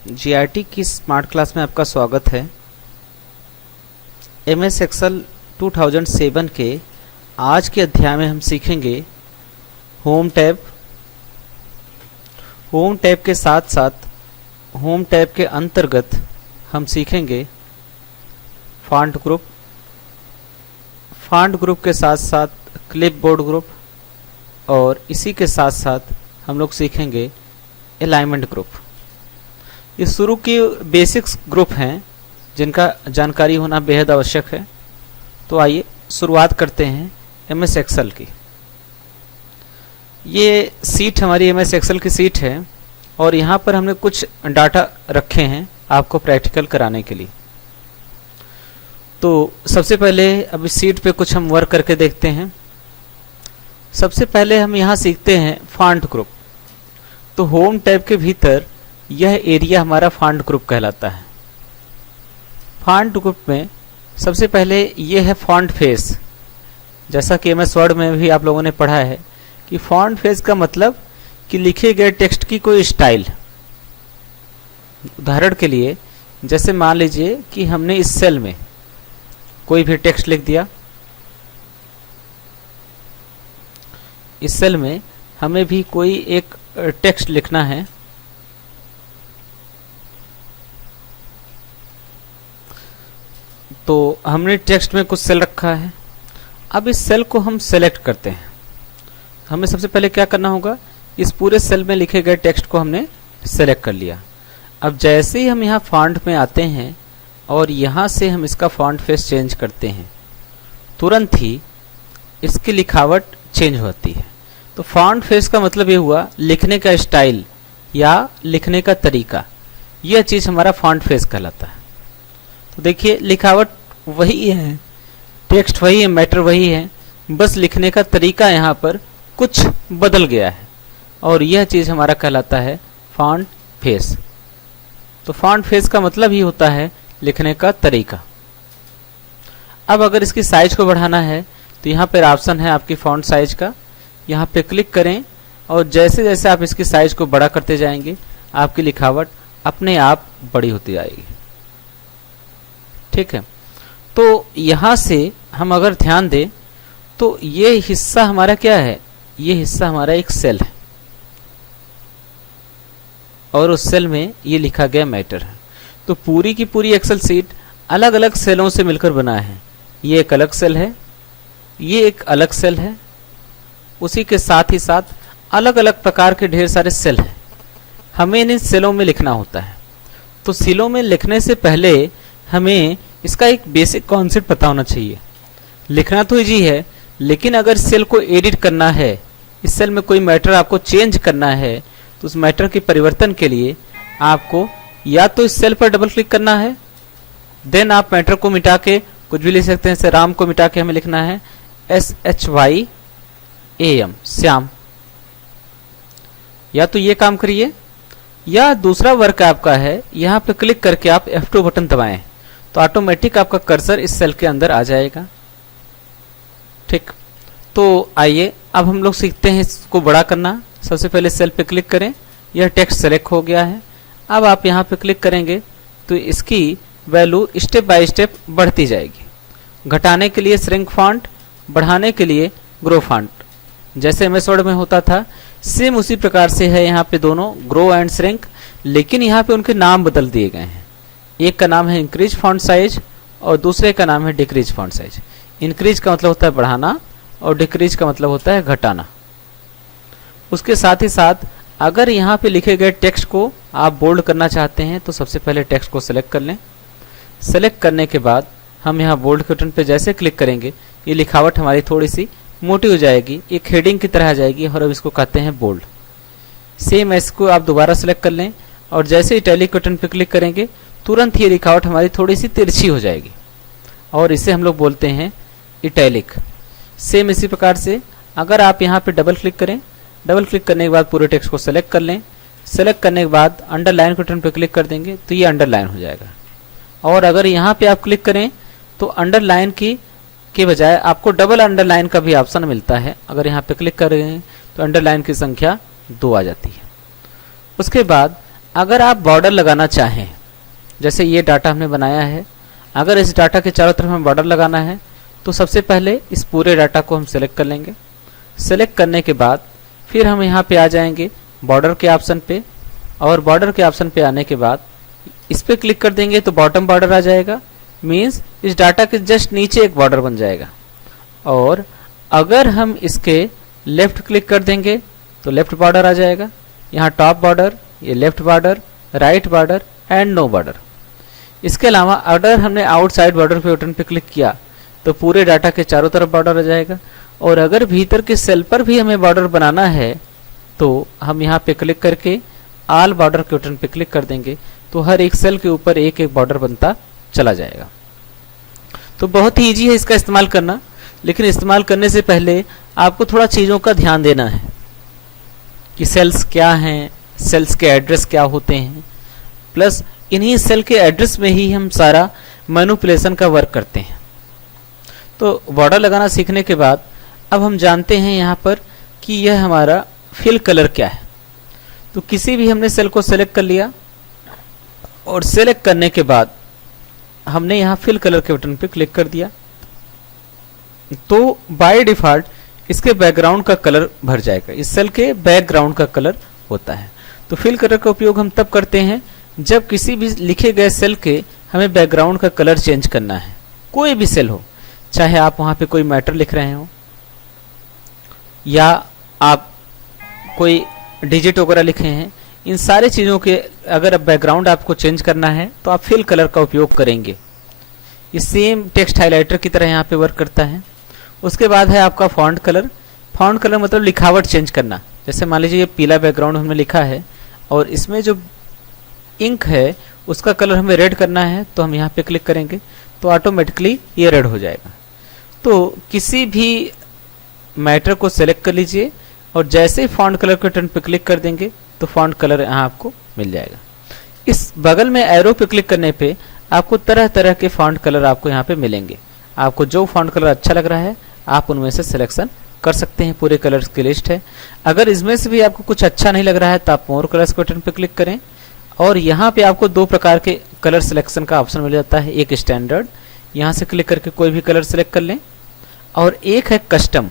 GRT की smart class में आपका स्वागत है। एमएस एक्सेल 2007 के आज के अध्याय में हम सीखेंगे होम टैब। होम टैब के साथ साथ होम टैब के अंतर्गत हम सीखेंगे फॉन्ट ग्रुप। फॉन्ट ग्रुप के साथ साथ क्लिपबोर्ड ग्रुप और इसी के साथ साथ हम लोग सीखेंगे अलाइनमेंट ग्रुप। ये शुरू की बेसिक्स ग्रुप हैं जिनका जानकारी होना बेहद आवश्यक है। तो आइए शुरुआत करते हैं एमएस एक्सेल की। ये सीट हमारी एमएस एक्सेल की सीट है और यहाँ पर हमने कुछ डाटा रखे हैं आपको प्रैक्टिकल कराने के लिए। तो सबसे पहले अब इस सीट पे कुछ हम वर्क करके देखते हैं। सबसे पहले हम यहाँ सीखते हैं फॉन्ट ग्रुप। तो होम टैब के भीतर यह एरिया हमारा फॉन्ट ग्रुप कहलाता है। फॉन्ट ग्रुप में सबसे पहले ये है फॉन्ट फेस। जैसा कि एमएस वर्ड में भी आप लोगों ने पढ़ा है कि फॉन्ट फेस का मतलब कि लिखे गए टेक्स्ट की कोई स्टाइल। उदाहरण के लिए जैसे मान लीजिए कि हमने इस सेल में कोई भी टेक्स्ट लिख दिया। इस सेल में हमें भी कोई एक टेक्स्ट लिखना है। तो हमने टेक्स्ट में कुछ सेल रखा है। अब इस सेल को हम सेलेक्ट करते हैं। हमें सबसे पहले क्या करना होगा, इस पूरे सेल में लिखे गए टेक्स्ट को हमने सेलेक्ट कर लिया। अब जैसे ही हम यहाँ फॉन्ट में आते हैं और यहाँ से हम इसका फॉन्ट फेस चेंज करते हैं, तुरंत ही इसकी लिखावट चेंज होती है। तो फॉन्ट फेस का मतलब ये हुआ लिखने का स्टाइल या लिखने का तरीका। यह चीज़ हमारा फॉन्ट फेस कहलाता है। तो देखिए लिखावट वही है, टेक्स्ट वही है, मैटर वही है, बस लिखने का तरीका यहाँ पर कुछ बदल गया है और यह चीज़ हमारा कहलाता है फॉन्ट फेस। तो फॉन्ट फेस का मतलब ही होता है लिखने का तरीका। अब अगर इसकी साइज को बढ़ाना है तो यहाँ पर ऑप्शन है आपकी फॉन्ट साइज का। यहाँ पे क्लिक करें और जैसे जैसे आप इसकी साइज को बड़ा करते जाएंगे आपकी लिखावट अपने आप बड़ी होती जाएगी। ठीक है। तो यहाँ से हम अगर ध्यान दें तो ये हिस्सा हमारा क्या है, ये हिस्सा हमारा एक सेल है और उस सेल में ये लिखा गया मैटर है। तो पूरी की पूरी एक्सेल सीट अलग अलग सेलों से मिलकर बना है। ये एक अलग सेल है, ये एक अलग सेल है, उसी के साथ ही साथ अलग अलग प्रकार के ढेर सारे सेल हैं। हमें इन सेलों में लिखना होता है। तो सेलों में लिखने से पहले हमें इसका एक बेसिक कॉन्सेप्ट पता होना चाहिए। लिखना तो इजी है, लेकिन अगर सेल को एडिट करना है, इस सेल में कोई मैटर आपको चेंज करना है, तो उस मैटर के परिवर्तन के लिए आपको या तो इस सेल पर डबल क्लिक करना है, देन आप मैटर को मिटा के कुछ भी लिख सकते हैं। जैसे राम को मिटा के हमें लिखना है SHYAM, श्याम। या तो ये काम करिए, या दूसरा वर्क आपका है यहाँ पे क्लिक करके आप F2 बटन दबाएं तो ऑटोमेटिक आपका कर्सर इस सेल के अंदर आ जाएगा। ठीक। तो आइए अब हम लोग सीखते हैं इसको बड़ा करना। सबसे पहले सेल पे क्लिक करें, यह टेक्स्ट सेलेक्ट हो गया है। अब आप यहाँ पे क्लिक करेंगे तो इसकी वैल्यू स्टेप बाय स्टेप बढ़ती जाएगी। घटाने के लिए श्रिंक फॉन्ट, बढ़ाने के लिए ग्रो फॉन्ट। जैसे एमएस वर्ड में होता था सेम उसी प्रकार से है यहाँ पे दोनों, ग्रो एंड श्रिंक, लेकिन यहाँ पे उनके नाम बदल दिए गए हैं। एक का नाम है इंक्रीज फॉन्ट साइज और दूसरे का नाम है डिक्रीज फॉन्ट साइज। इंक्रीज का मतलब होता है बढ़ाना और डिक्रीज का मतलब होता है घटाना। उसके साथ ही साथ अगर यहाँ पे लिखे गए टेक्स्ट को आप बोल्ड करना चाहते हैं तो सबसे पहले टेक्स्ट को सिलेक्ट कर लें। सेलेक्ट करने के बाद हम यहाँ बोल्ड के बटन पे जैसे क्लिक करेंगे ये लिखावट हमारी थोड़ी सी मोटी हो जाएगी, एक हेडिंग की तरह आ जाएगी और अब इसको कहते हैं बोल्ड। सेम इसको आप दोबारा सेलेक्ट कर लें और जैसे इटैलिक बटन पे क्लिक करेंगे तुरंत ही लिखावट हमारी थोड़ी सी तिरछी हो जाएगी और इसे हम लोग बोलते हैं इटैलिक। सेम इसी प्रकार से अगर आप यहाँ पे डबल क्लिक करें, डबल क्लिक करने के बाद पूरे टेक्स्ट को सेलेक्ट कर लें। सेलेक्ट करने के बाद अंडरलाइन के बटन पे क्लिक कर देंगे तो ये अंडरलाइन हो जाएगा। और अगर यहाँ पे आप क्लिक करें तो अंडरलाइन के बजाय आपको डबल अंडरलाइन का भी ऑप्शन मिलता है। अगर यहाँ पे क्लिक करें तो अंडरलाइन की संख्या 2 आ जाती है। उसके बाद अगर आप बॉर्डर लगाना चाहें, जैसे ये डाटा हमने बनाया है, अगर इस डाटा के चारों तरफ हमें बॉर्डर लगाना है तो सबसे पहले इस पूरे डाटा को हम सेलेक्ट कर लेंगे। सेलेक्ट करने के बाद फिर हम यहाँ पे आ जाएंगे बॉर्डर के ऑप्शन पे, और बॉर्डर के ऑप्शन पे आने के बाद इस पे क्लिक कर देंगे तो बॉटम बॉर्डर आ जाएगा, मीन्स इस डाटा के जस्ट नीचे एक बॉर्डर बन जाएगा। और अगर हम इसके लेफ्ट क्लिक कर देंगे तो लेफ्ट बॉर्डर आ जाएगा, यहाँ टॉप बॉर्डर, ये left border, right border and no border. इसके अलावा अगर हमने आउटसाइड बॉर्डर पे बटन पे क्लिक किया तो पूरे डाटा के चारों तरफ बॉर्डर आ जाएगा। और अगर भीतर के सेल पर भी हमें बॉर्डर बनाना है तो हम यहाँ पे क्लिक करके ऑल बॉर्डर के बटन पे क्लिक कर देंगे तो हर एक सेल के ऊपर एक एक बॉर्डर बनता चला जाएगा। तो बहुत ही ईजी है इसका इस्तेमाल करना, लेकिन इस्तेमाल करने से पहले आपको थोड़ा चीज़ों का ध्यान देना है कि सेल्स क्या हैं, सेल्स के एड्रेस क्या होते हैं, प्लस इन्हीं सेल के एड्रेस में ही हम सारा मैनिपुलेशन का वर्क करते हैं। तो बॉर्डर लगाना सीखने के बाद अब हम जानते हैं यहाँ पर कि यह हमारा फिल कलर क्या है। तो किसी भी हमने सेल को सेलेक्ट कर लिया और सेलेक्ट करने के बाद हमने यहाँ फिल कलर के बटन पे क्लिक कर दिया तो बाय डिफॉल्ट इसके बैकग्राउंड का कलर भर जाएगा, इस सेल के बैकग्राउंड का कलर होता है। तो फिल कलर का उपयोग हम तब करते हैं जब किसी भी लिखे गए सेल के हमें बैकग्राउंड का कलर चेंज करना है। कोई भी सेल हो, चाहे आप वहाँ पे कोई मैटर लिख रहे हो या आप कोई डिजिट वगैरह लिखे हैं, इन सारे चीज़ों के अगर बैकग्राउंड आपको चेंज करना है तो आप फिल कलर का उपयोग करेंगे। ये सेम टेक्स्ट हाइलाइटर की तरह यहाँ पे वर्क करता है। उसके बाद है आपका फॉन्ट कलर। फॉन्ट कलर मतलब लिखावट चेंज करना। जैसे मान लीजिए ये पीला बैकग्राउंड हमने लिखा है और इसमें जो इंक है उसका कलर हमें रेड करना है, तो हम यहाँ पे क्लिक करेंगे तो ऑटोमेटिकली ये रेड हो जाएगा। तो किसी भी मैटर को सेलेक्ट कर लीजिए और जैसे ही फॉन्ट कलर के बटन पे क्लिक कर देंगे तो फॉन्ट कलर यहाँ आपको मिल जाएगा। इस बगल में एरो पे क्लिक करने पे आपको तरह तरह के फॉन्ट कलर आपको यहाँ पे मिलेंगे। आपको जो फॉन्ट कलर अच्छा लग रहा है आप उनमें से सिलेक्शन कर सकते हैं। पूरे कलर्स की लिस्ट है। अगर इसमें से भी आपको कुछ अच्छा नहीं लग रहा है तो आप मोर कलर्स के बटन पे क्लिक करें और यहाँ पे आपको दो प्रकार के कलर सिलेक्शन का ऑप्शन मिल जाता है। एक स्टैंडर्ड, यहाँ से क्लिक करके कोई भी कलर सेलेक्ट कर लें, और एक है कस्टम।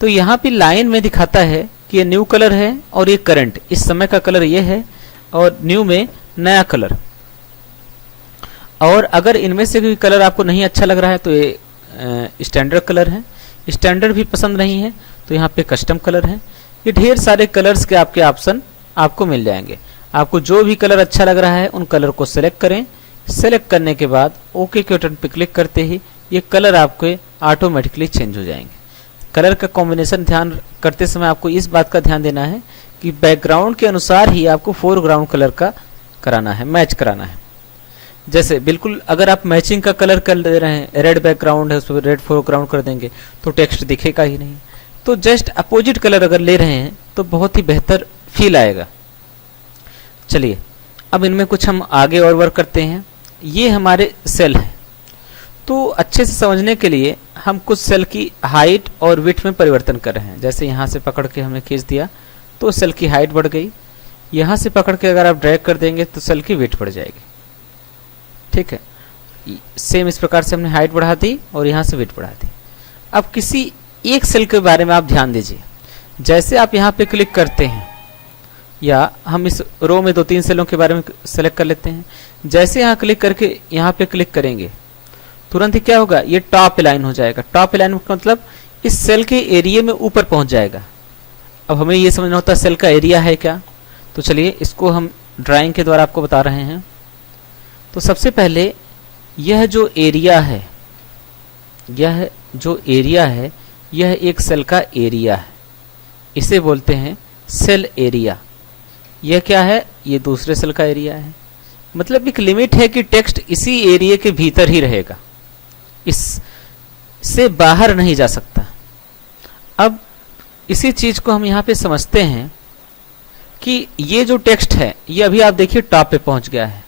तो यहाँ पे लाइन में दिखाता है कि ये न्यू कलर है और ये करंट, इस समय का कलर ये है और न्यू में नया कलर। और अगर इनमें से कोई कलर आपको नहीं अच्छा लग रहा है तो ये स्टैंडर्ड कलर है। स्टैंडर्ड भी पसंद नहीं है तो यहाँ पे कस्टम कलर है। ये ढेर सारे कलर्स के आपके ऑप्शन आपको मिल जाएंगे। आपको जो भी कलर अच्छा लग रहा है उन कलर को सेलेक्ट करें। सेलेक्ट करने के बाद ओके के बटन पे क्लिक करते ही ये कलर आपके ऑटोमेटिकली चेंज हो जाएंगे। कलर का कॉम्बिनेशन ध्यान करते समय आपको इस बात का ध्यान देना है कि बैकग्राउंड के अनुसार ही आपको फोरग्राउंड कलर का कराना है, मैच कराना है। जैसे बिल्कुल अगर आप मैचिंग का कलर कर दे रहे हैं, रेड बैकग्राउंड है उस पर रेड फोरग्राउंड कर देंगे तो टेक्स्ट दिखेगा ही नहीं। तो जस्ट अपोजिट कलर अगर ले रहे हैं तो बहुत ही बेहतर फील आएगा। चलिए अब इनमें कुछ हम आगे और वर्क करते हैं। ये हमारे सेल है, तो अच्छे से समझने के लिए हम कुछ सेल की हाइट और विड्थ में परिवर्तन कर रहे हैं। जैसे यहाँ से पकड़ के हमने खींच दिया तो सेल की हाइट बढ़ गई। यहाँ से पकड़ के अगर आप ड्रैग कर देंगे तो सेल की विड्थ बढ़ जाएगी। ठीक है, सेम इस प्रकार से हमने हाइट बढ़ा दी और यहाँ से विड्थ बढ़ा दी। अब किसी एक सेल के बारे में आप ध्यान दीजिए। जैसे आप यहाँ पे क्लिक करते हैं, या हम इस रो में 2-3 सेलों के बारे में सेलेक्ट कर लेते हैं। जैसे यहाँ क्लिक करके यहाँ पे क्लिक करेंगे तुरंत ही क्या होगा, ये टॉप लाइन हो जाएगा। टॉप लाइन का मतलब इस सेल के एरिया में ऊपर पहुंच जाएगा। अब हमें ये समझना होता है सेल का एरिया है क्या, तो चलिए इसको हम ड्राइंग के द्वारा आपको बता रहे हैं। तो सबसे पहले यह जो एरिया है, यह एक सेल का एरिया है, इसे बोलते हैं सेल एरिया। यह क्या है, ये दूसरे सेल का एरिया है। मतलब एक लिमिट है कि टेक्स्ट इसी एरिया के भीतर ही रहेगा, इससे बाहर नहीं जा सकता। अब इसी चीज को हम यहाँ पे समझते हैं कि ये जो टेक्स्ट है ये अभी आप देखिए टॉप पे पहुंच गया है,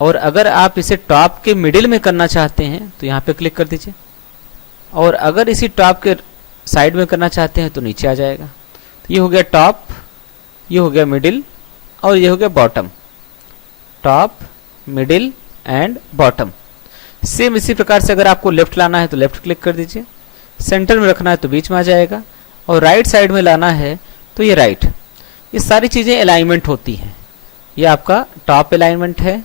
और अगर आप इसे टॉप के मिडिल में करना चाहते हैं तो यहाँ पे क्लिक कर दीजिए, और अगर इसी टॉप के साइड में करना चाहते हैं तो नीचे आ जाएगा। तो ये हो गया टॉप, ये हो गया मिडिल और ये हो गया bottom, top, middle and bottom. Same इसी प्रकार से अगर आपको लेफ्ट लाना है तो लेफ्ट क्लिक कर दीजिए, सेंटर में रखना है तो बीच में आ जाएगा, और राइट साइड में लाना है तो ये राइट। ये सारी चीज़ें अलाइनमेंट होती हैं। ये आपका टॉप अलाइनमेंट है,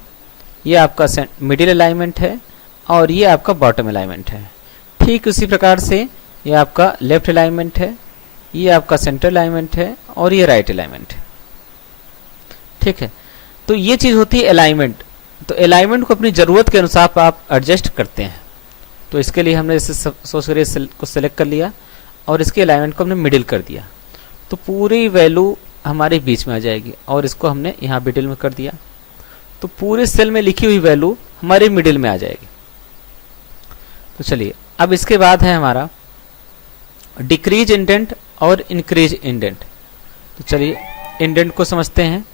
ये आपका मिडिल अलाइनमेंट है, और ये आपका बॉटम अलाइनमेंट है। ठीक उसी प्रकार से ये आपका लेफ्ट अलाइनमेंट है, ये आपका सेंटर अलाइनमेंट है, और ये राइट अलाइनमेंट है। ठीक है, तो ये चीज़ होती है अलाइनमेंट। तो अलाइनमेंट को अपनी ज़रूरत के अनुसार आप एडजस्ट करते हैं। तो इसके लिए हमने जैसे सोच करिए सेल को सिलेक्ट कर लिया और इसके अलाइनमेंट को हमने मिडिल कर दिया, तो पूरी वैल्यू हमारे बीच में आ जाएगी, और इसको हमने यहाँ मिडिल में कर दिया तो पूरे सेल में लिखी हुई वैल्यू हमारे मिडिल में आ जाएगी। तो चलिए, अब इसके बाद है हमारा डिक्रीज इंडेंट और इंक्रीज इंडेंट। तो चलिए इंडेंट को समझते हैं।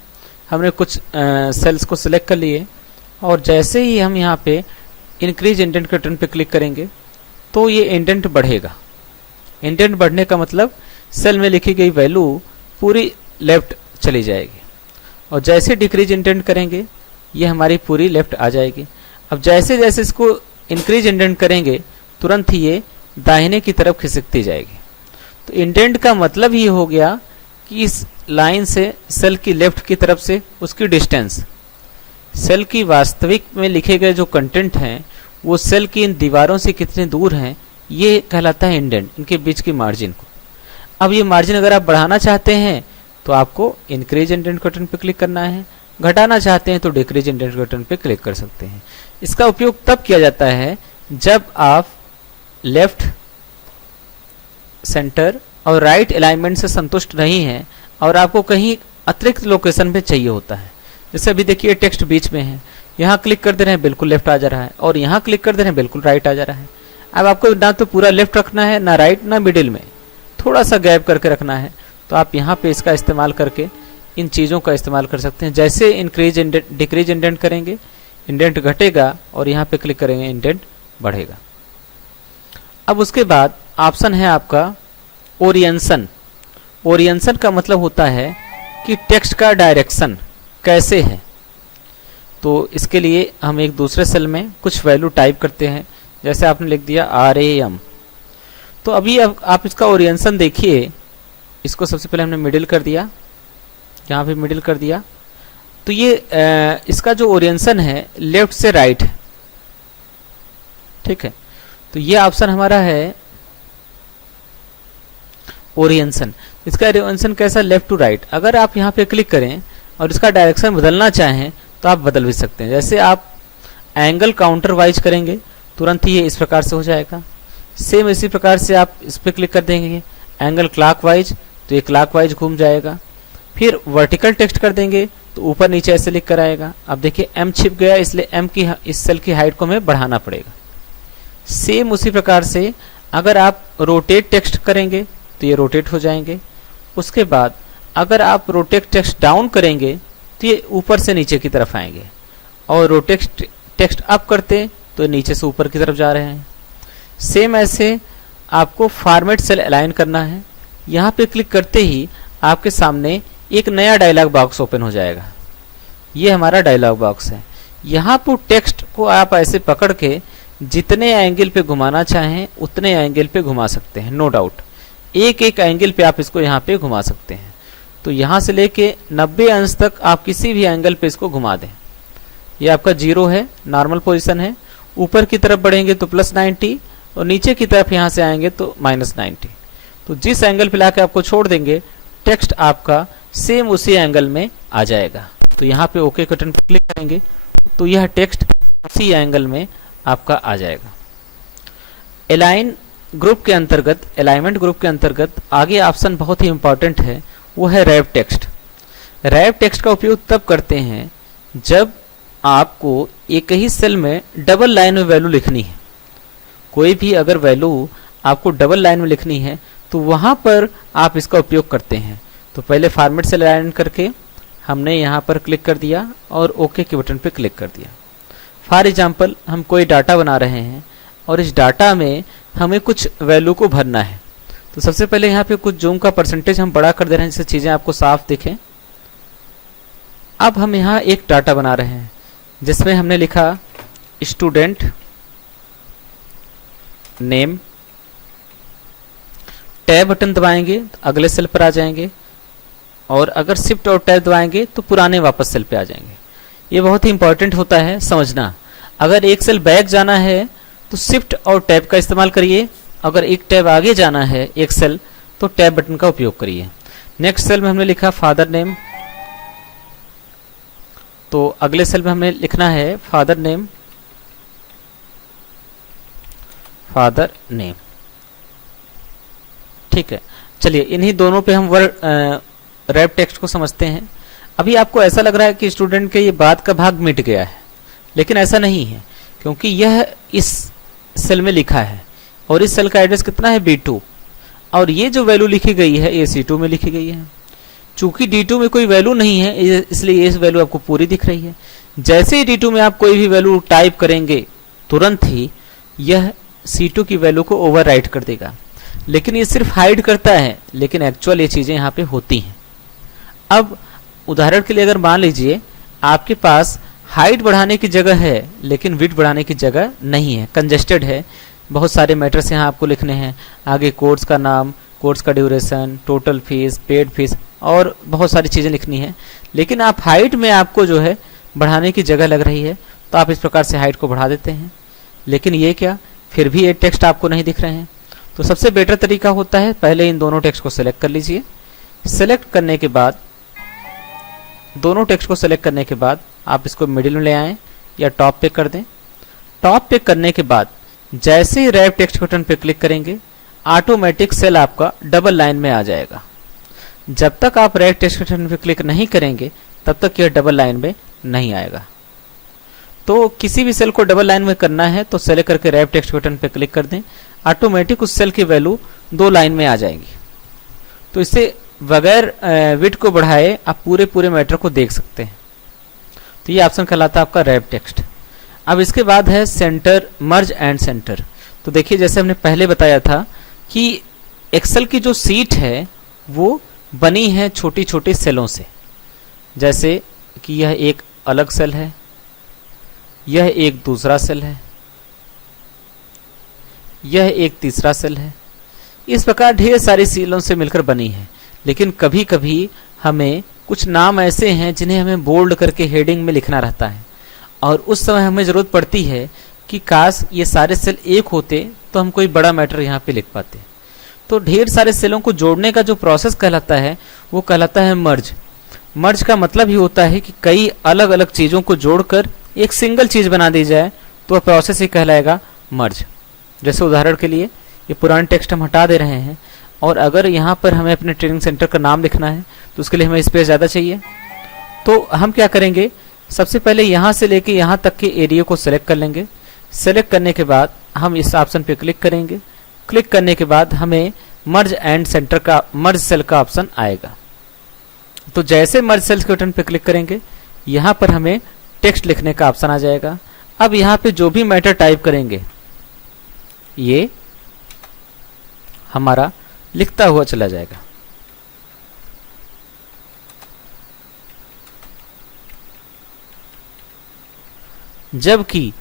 हमने कुछ सेल्स को सिलेक्ट कर लिए, और जैसे ही हम यहाँ पे इंक्रीज इंडेंट के बटन पे क्लिक करेंगे तो ये इंडेंट बढ़ेगा। इंडेंट बढ़ने का मतलब सेल में लिखी गई वैल्यू पूरी लेफ्ट चली जाएगी, और जैसे डिक्रीज इंडेंट करेंगे ये हमारी पूरी लेफ्ट आ जाएगी। अब जैसे जैसे इसको इंक्रीज इंडेंट करेंगे तुरंत ही ये दाहिने की तरफ खिसकती जाएगी। तो इंडेंट का मतलब ये हो गया कि इस लाइन से सेल की लेफ्ट की तरफ से उसकी डिस्टेंस, सेल की वास्तविक में लिखे गए जो कंटेंट हैं वो सेल की इन दीवारों से कितने दूर हैं, ये कहलाता है इंडेंट, इनके बीच की मार्जिन को। अब ये मार्जिन अगर आप बढ़ाना चाहते हैं तो आपको इंक्रीज इंडेंट बटन पे क्लिक करना है, घटाना चाहते हैं तो डिक्रीज इंडेंट बटन पे क्लिक कर सकते हैं। इसका उपयोग तब किया जाता है जब आप लेफ्ट, सेंटर और राइट अलाइनमेंट से संतुष्ट नहीं हैं और आपको कहीं अतिरिक्त लोकेशन पे चाहिए होता है। जैसे अभी देखिए टेक्स्ट बीच में है, यहाँ क्लिक कर दे रहे हैं बिल्कुल लेफ्ट आ जा रहा है, और यहाँ क्लिक कर दे रहे हैं बिल्कुल राइट आ जा रहा है। अब आपको ना तो पूरा लेफ्ट रखना है, ना राइट, ना मिडिल में, थोड़ा सा गैप करके रखना है। तो आप यहाँ पे इसका इस्तेमाल करके इन चीज़ों का इस्तेमाल कर सकते हैं। जैसे इंक्रीज इंडेंट, डिक्रीज इंडेंट करेंगे, इंडेंट घटेगा, और यहाँ पे क्लिक करेंगे इंडेंट बढ़ेगा। अब उसके बाद ऑप्शन है आपका ओरिएंशन। ओरिएंशन का मतलब होता है कि टेक्स्ट का डायरेक्शन कैसे है। तो इसके लिए हम एक दूसरे सेल में कुछ वैल्यू टाइप करते हैं, जैसे आपने लिख दिया RAM। तो अभी अब आप इसका ओरिएंशन देखिए। इसको सबसे पहले हमने मिडिल कर दिया, यहाँ पे मिडिल कर दिया, तो ये इसका जो ओरिएंशन है लेफ्ट से राइट है। ठीक है, तो ये ऑप्शन हमारा है ओरिएंशन। इसका ओरिएंशन कैसा, लेफ्ट टू राइट। अगर आप यहाँ पे क्लिक करें और इसका डायरेक्शन बदलना चाहें तो आप बदल भी सकते हैं। जैसे आप एंगल काउंटर वाइज करेंगे तुरंत ही ये इस प्रकार से हो जाएगा। सेम इसी प्रकार से आप इस पर क्लिक कर देंगे एंगल क्लॉकवाइज, तो ये क्लॉकवाइज घूम जाएगा। फिर वर्टिकल टेक्स्ट कर देंगे तो ऊपर नीचे ऐसे लिख कर आएगा। अब देखिए M छिप गया, इसलिए M की इस सेल की हाइट को हमें बढ़ाना पड़ेगा। सेम उसी प्रकार से अगर आप रोटेट टेक्स्ट करेंगे तो ये रोटेट हो जाएंगे। उसके बाद अगर आप रोटेट टेक्स्ट डाउन करेंगे तो ये ऊपर से नीचे की तरफ आएंगे, और रोटेट टेक्स्ट अप करते तो नीचे से ऊपर की तरफ जा रहे हैं। सेम ऐसे आपको फॉर्मेट सेल अलाइन करना है। यहाँ पे क्लिक करते ही आपके सामने एक नया डायलॉग बॉक्स ओपन हो जाएगा। ये हमारा डायलॉग बॉक्स है। यहाँ पर टेक्स्ट को आप ऐसे पकड़ के जितने एंगल पे घुमाना चाहें उतने एंगल पे घुमा सकते हैं, नो डाउट। एक एक एंगल पे आप इसको यहाँ पे घुमा सकते हैं। तो यहाँ से लेके 90 अंश तक आप किसी भी एंगल पे इसको घुमा दें। ये आपका 0 है, नॉर्मल पोजीशन है। ऊपर की तरफ बढ़ेंगे तो +90, और नीचे की तरफ यहाँ से आएंगे तो -90। तो जिस एंगल पे लाके आपको छोड़ देंगे टेक्स्ट आपका सेम उसी एंगल में आ जाएगा। तो यहाँ पे ओके बटन पर क्लिक करेंगे तो यह टेक्स्ट उसी एंगल में आपका आ जाएगा। अलाइन ग्रुप के अंतर्गत, अलाइनमेंट ग्रुप के अंतर्गत आगे ऑप्शन बहुत ही इंपॉर्टेंट है, वो है रैप टेक्स्ट। रैप टेक्स्ट का उपयोग तब करते हैं जब आपको एक ही सेल में डबल लाइन में वैल्यू लिखनी है। कोई भी अगर वैल्यू आपको डबल लाइन में लिखनी है तो वहाँ पर आप इसका उपयोग करते हैं। तो पहले फॉर्मेट सेल अलाइन करके हमने यहाँ पर क्लिक कर दिया और ओके के बटन पर क्लिक कर दिया। फॉर एग्जाम्पल हम कोई डाटा बना रहे हैं और इस डाटा में हमें कुछ वैल्यू को भरना है। तो सबसे पहले यहाँ पे कुछ जूम का परसेंटेज हम बड़ा कर दे रहे हैं जिससे चीज़ें आपको साफ दिखें। अब हम यहाँ एक डाटा बना रहे हैं जिसमें हमने लिखा स्टूडेंट नेम। टैब बटन दबाएंगे तो अगले सेल पर आ जाएंगे, और अगर शिफ्ट और टैब दबाएंगे तो पुराने वापस सेल पे आ जाएंगे। ये बहुत ही इंपॉर्टेंट होता है समझना। अगर एक सेल बैक जाना है तो शिफ्ट और टैब का इस्तेमाल करिए, अगर एक टैब आगे जाना है एक सेल तो टैब बटन का उपयोग करिए। नेक्स्ट सेल में हमने लिखा फादर नेम, तो अगले सेल में हमें लिखना है फादर नेम, फादर नेम। ठीक है, चलिए इन्हीं दोनों पे हम वर्ड रैप टेक्स्ट को समझते हैं। अभी आपको ऐसा लग रहा है कि स्टूडेंट के ये बाद का भाग मिट गया है, लेकिन ऐसा नहीं है, क्योंकि यह इस सेल में लिखा है और इस सेल का एड्रेस कितना है B2, और ये जो वैल्यू लिखी गई है ये C2 में लिखी गई है। चूंकि D2 में कोई वैल्यू नहीं है इसलिए ये वैल्यू आपको पूरी दिख रही है। जैसे ही D2 में आप कोई भी वैल्यू टाइप करेंगे तुरंत ही यह C2 की वैल्यू को ओवरराइट कर देगा, लेकिन ये सिर्फ हाइड करता है, लेकिन एक्चुअल ये चीजें यहाँ पे होती हैं। अब उदाहरण के लिए अगर मान लीजिए आपके पास हाइट बढ़ाने की जगह है लेकिन विड्थ बढ़ाने की जगह नहीं है, कंजेस्टेड है, बहुत सारे मैटर्स यहाँ आपको लिखने हैं, आगे कोर्स का नाम, कोर्स का duration, total fees, paid fees और बहुत सारी चीज़ें लिखनी है, लेकिन आप हाइट में आपको जो है बढ़ाने की जगह लग रही है तो आप इस प्रकार से हाइट को बढ़ा देते हैं। लेकिन ये क्या, फिर भी ये टेक्स्ट आपको नहीं दिख रहे हैं। तो सबसे बेटर तरीका होता है पहले इन दोनों टेक्स्ट को सिलेक्ट कर लीजिए। सिलेक्ट करने के बाद दोनों टेक्स्ट को सिलेक्ट करने के बाद आप इसको मिडिल में ले आएं या टॉप पे कर दें। टॉप पे करने के बाद जैसे ही रैप टेक्स्ट बटन पे क्लिक करेंगे ऑटोमेटिक सेल आपका डबल लाइन में आ जाएगा। जब तक आप रैप टेक्स्ट बटन पे क्लिक नहीं करेंगे तब तक यह डबल लाइन में नहीं आएगा। तो किसी भी सेल को डबल लाइन में करना है तो सेलेक्ट करके रैप टेक्स्ट बटन पे क्लिक कर दें, ऑटोमेटिक उस सेल की वैल्यू दो लाइन में आ जाएगी। तो इससे बगैर विड्थ को बढ़ाए आप पूरे मैटर को देख सकते हैं। तो ये ऑप्शन कहलाता है आपका रैप टेक्स्ट। अब इसके बाद है सेंटर, मर्ज एंड सेंटर। तो देखिए जैसे हमने पहले बताया था कि एक्सेल की जो सीट है वो बनी है छोटी छोटी सेलों से, जैसे कि यह एक अलग सेल है, यह एक दूसरा सेल है, यह एक तीसरा सेल है। इस प्रकार ढेर सारी सेलों से मिलकर बनी है। लेकिन कभी कभी हमें कुछ नाम ऐसे हैं जिन्हें हमें बोल्ड करके हेडिंग में लिखना रहता है, और उस समय हमें ज़रूरत पड़ती है कि काश ये सारे सेल एक होते तो हम कोई बड़ा मैटर यहाँ पे लिख पाते। तो ढेर सारे सेलों को जोड़ने का जो प्रोसेस कहलाता है वो कहलाता है मर्ज। मर्ज का मतलब ही होता है कि कई अलग अलग चीज़ों को जोड़कर एक सिंगल चीज़ बना दी जाए, तो वह प्रोसेस ही कहलाएगा मर्ज। जैसे उदाहरण के लिए ये पुराने टेक्स्ट हम हटा दे रहे हैं, और अगर यहाँ पर हमें अपने ट्रेनिंग सेंटर का नाम लिखना है तो उसके लिए हमें स्पेस ज़्यादा चाहिए। तो हम क्या करेंगे, सबसे पहले यहाँ से लेके यहाँ तक के एरिया को सिलेक्ट कर लेंगे। सेलेक्ट करने के बाद हम इस ऑप्शन पे क्लिक करेंगे। क्लिक करने के बाद हमें मर्ज एंड सेंटर का, मर्ज सेल का ऑप्शन आएगा। तो जैसे मर्ज सेल्स के बटन पे क्लिक करेंगे यहाँ पर हमें टेक्स्ट लिखने का ऑप्शन आ जाएगा। अब यहाँ पे जो भी मैटर टाइप करेंगे ये हमारा लिखता हुआ चला जाएगा। जबकि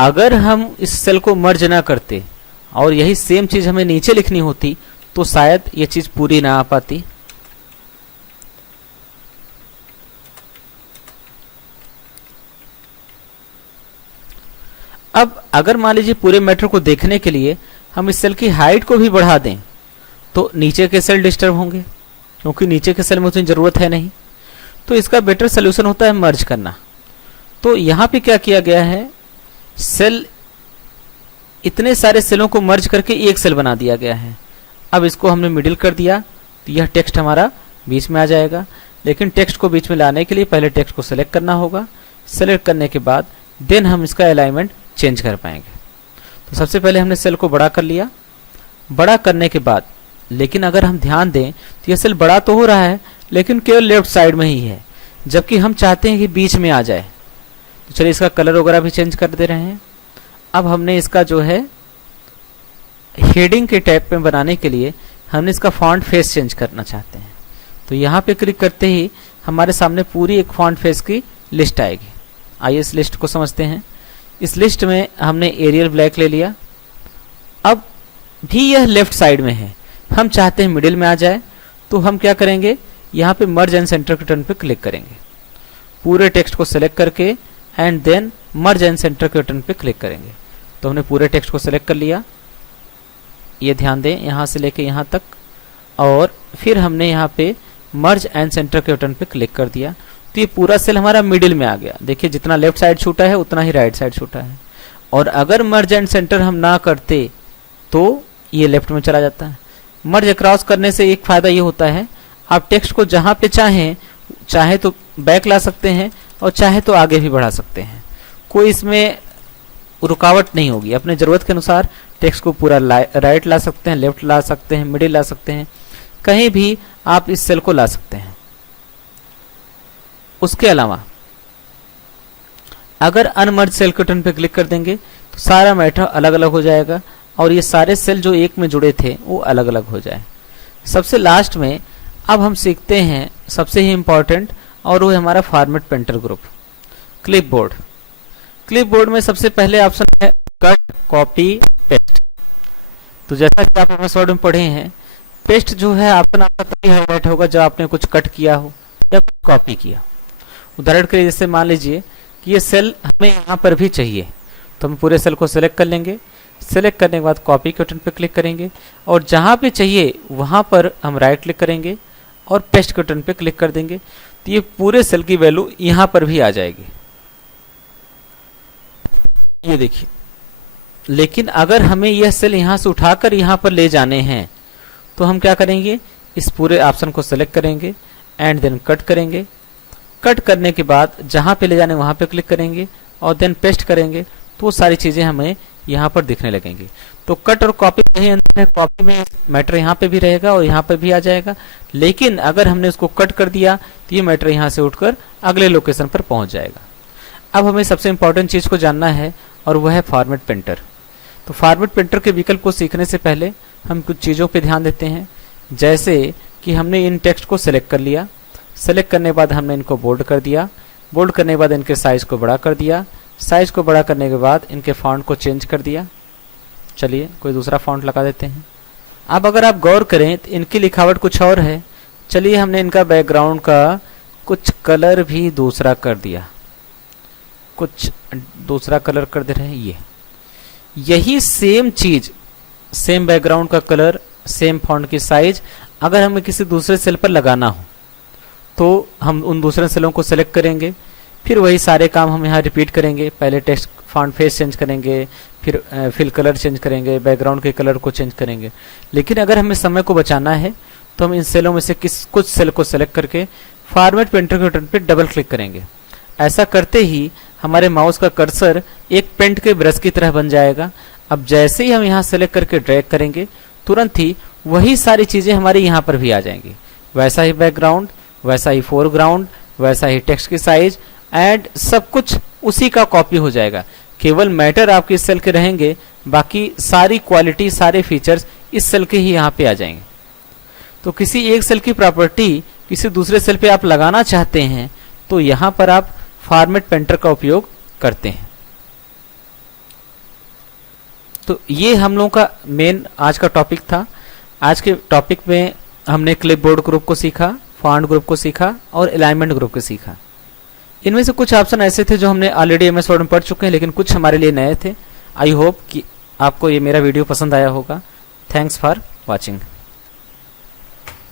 अगर हम इस सेल को मर्ज ना करते और यही सेम चीज हमें नीचे लिखनी होती तो शायद ये चीज पूरी ना आ पाती। अब अगर मान लीजिए पूरे मैटर को देखने के लिए हम इस सेल की हाइट को भी बढ़ा दें तो नीचे के सेल डिस्टर्ब होंगे, क्योंकि नीचे के सेल में उतनी जरूरत है नहीं। तो इसका बेटर सोल्यूशन होता है मर्ज करना। तो यहाँ पे क्या किया गया है, सेल, इतने सारे सेलों को मर्ज करके एक सेल बना दिया गया है। अब इसको हमने मिडिल कर दिया तो यह टेक्स्ट हमारा बीच में आ जाएगा। लेकिन टेक्स्ट को बीच में लाने के लिए पहले टेक्स्ट को सिलेक्ट करना होगा। सेलेक्ट करने के बाद देन हम इसका अलाइनमेंट चेंज कर पाएंगे। तो सबसे पहले हमने सेल को बड़ा कर लिया। बड़ा करने के बाद लेकिन अगर हम ध्यान दें तो यह सेल बड़ा तो हो रहा है लेकिन केवल लेफ्ट साइड में ही है, जबकि हम चाहते हैं कि बीच में आ जाए। तो चलिए इसका कलर वगैरह भी चेंज कर दे रहे हैं। अब हमने इसका जो है हेडिंग के टैब पे बनाने के लिए हमने इसका फॉन्ट फेस चेंज करना चाहते हैं। तो यहाँ पे क्लिक करते ही हमारे सामने पूरी एक फॉन्ट फेस की लिस्ट आएगी। आइए इस लिस्ट को समझते हैं। इस लिस्ट में हमने एरियल ब्लैक ले लिया। अब भी यह लेफ्ट साइड में है, हम चाहते हैं मिडिल में आ जाए, तो हम क्या करेंगे, यहाँ पे मर्ज एंड सेंटर के बटन पे क्लिक करेंगे, पूरे टेक्स्ट को सिलेक्ट करके and then merge and center के बटन पे क्लिक करेंगे। तो हमने पूरे टेक्स्ट को सिलेक्ट कर लिया, ये ध्यान दें, यहाँ से लेके यहाँ तक, और फिर हमने यहाँ पे मर्ज एंड सेंटर के बटन पे क्लिक कर दिया। तो ये पूरा सेल हमारा मिडिल में आ गया। देखिए जितना लेफ्ट साइड छूटा है उतना ही राइट साइड छूटा है। और अगर मर्ज एंड सेंटर हम ना करते तो ये लेफ्ट में चला जाता है। मर्ज अक्रॉस करने से एक फायदा ये होता है, आप टेक्स्ट को जहाँ पे चाहे तो बैक ला सकते हैं और चाहे तो आगे भी बढ़ा सकते हैं। कोई इसमें रुकावट नहीं होगी। अपने ज़रूरत के अनुसार टेक्स्ट को पूरा राइट ला सकते हैं, लेफ्ट ला सकते हैं, मिडिल ला सकते हैं, कहीं भी आप इस सेल को ला सकते हैं। उसके अलावा अगर अनमर्ज सेल के बटन पे क्लिक कर देंगे तो सारा मैटर अलग अलग हो जाएगा और ये सारे सेल जो एक में जुड़े थे वो अलग अलग हो जाए। सबसे लास्ट में अब हम सीखते हैं सबसे ही इम्पोर्टेंट, और वो है हमारा format painter group, clipboard. Clipboard में सबसे पहले ऑप्शन है कट, कॉपी, पेस्ट। तो जैसा कि आप एमएस वर्ड में पढ़े हैं, पेस्ट जो है ऑप्शन आपका तभी हाईलाइट होगा जब आपने कुछ कट किया हो या कुछ कॉपी किया। उदाहरण के लिए जैसे मान लीजिए कि ये सेल हमें यहाँ पर भी चाहिए, तो हम पूरे सेल को सिलेक्ट कर लेंगे। सिलेक्ट करने के बाद कॉपी के बटन पर क्लिक करेंगे और जहाँ पे चाहिए वहाँ पर हम राइट क्लिक करेंगे और पेस्ट के बटन पे क्लिक कर देंगे। तो ये पूरे सेल की वैल्यू यहाँ पर भी आ जाएगी, ये देखिए। लेकिन अगर हमें यह सेल यहाँ से उठाकर यहाँ पर ले जाने हैं तो हम क्या करेंगे, इस पूरे ऑप्शन को सिलेक्ट करेंगे एंड देन कट करेंगे। कट करने के बाद जहाँ पे ले जाने वहाँ पे क्लिक करेंगे और देन पेस्ट करेंगे, तो वो सारी चीज़ें हमें यहाँ पर दिखने लगेंगी। तो कट और कॉपी यही अंतर है, कॉपी में मैटर यहाँ पे भी रहेगा और यहाँ पे भी आ जाएगा। लेकिन अगर हमने उसको कट कर दिया तो ये मैटर यहाँ से उठकर अगले लोकेशन पर पहुँच जाएगा। अब हमें सबसे इंपॉर्टेंट चीज़ को जानना है और वह है फॉर्मेट पेंटर। तो फॉर्मेट पेंटर के विकल्प को सीखने से पहले हम कुछ चीज़ों पे ध्यान देते हैं, जैसे कि हमने इन टेक्स्ट को सिलेक्ट कर लिया। सेलेक्ट करने के बाद हमने इनको बोल्ड कर दिया। बोल्ड करने के बाद इनके साइज़ को बड़ा कर दिया। साइज़ को बड़ा करने के बाद इनके फॉन्ट को चेंज कर दिया। चलिए कोई दूसरा फॉन्ट लगा देते हैं। अब अगर आप गौर करें तो इनकी लिखावट कुछ और है। चलिए हमने इनका बैकग्राउंड का कुछ कलर भी दूसरा कर दिया, कुछ दूसरा कलर कर दे रहे हैं। ये यही सेम चीज, सेम बैकग्राउंड का कलर, सेम फॉन्ट की साइज अगर हमें किसी दूसरे सेल पर लगाना हो तो हम उन दूसरे सेलों को सिलेक्ट करेंगे, फिर वही सारे काम हम यहाँ रिपीट करेंगे। पहले टेक्स्ट फॉन्ट फेस चेंज करेंगे, फिर फिल कलर चेंज करेंगे, बैकग्राउंड के कलर को चेंज करेंगे। लेकिन अगर हमें समय को बचाना है तो हम इन सेलों में से कुछ सेल को सिलेक्ट करके फॉर्मेट पेंटर के बटन पर डबल क्लिक करेंगे। ऐसा करते ही हमारे माउस का कर्सर एक पेंट के ब्रश की तरह बन जाएगा। अब जैसे ही हम यहाँ सेलेक्ट करके ड्रैग करेंगे तुरंत ही वही सारी चीज़ें हमारी यहाँ पर भी आ जाएंगी। वैसा ही बैकग्राउंड, वैसा ही फोरग्राउंड, वैसा ही टेक्स्ट की साइज एंड सब कुछ उसी का कॉपी हो जाएगा। केवल मैटर आपके इस सेल के रहेंगे, बाकी सारी क्वालिटी, सारे फीचर्स इस सेल के ही यहाँ पे आ जाएंगे। तो किसी एक सेल की प्रॉपर्टी किसी दूसरे सेल पे आप लगाना चाहते हैं तो यहाँ पर आप फॉर्मेट पेंटर का उपयोग करते हैं। तो ये हम लोगों का मेन आज का टॉपिक था। आज के टॉपिक में हमने क्लिपबोर्ड ग्रुप को सीखा, फॉन्ट ग्रुप को सीखा और अलाइनमेंट ग्रुप को सीखा। इनमें से कुछ ऑप्शन ऐसे थे जो हमने ऑलरेडी एमएस वर्ड में पढ़ चुके हैं, लेकिन कुछ हमारे लिए नए थे। आई होप कि आपको ये मेरा वीडियो पसंद आया होगा। Thanks for watching.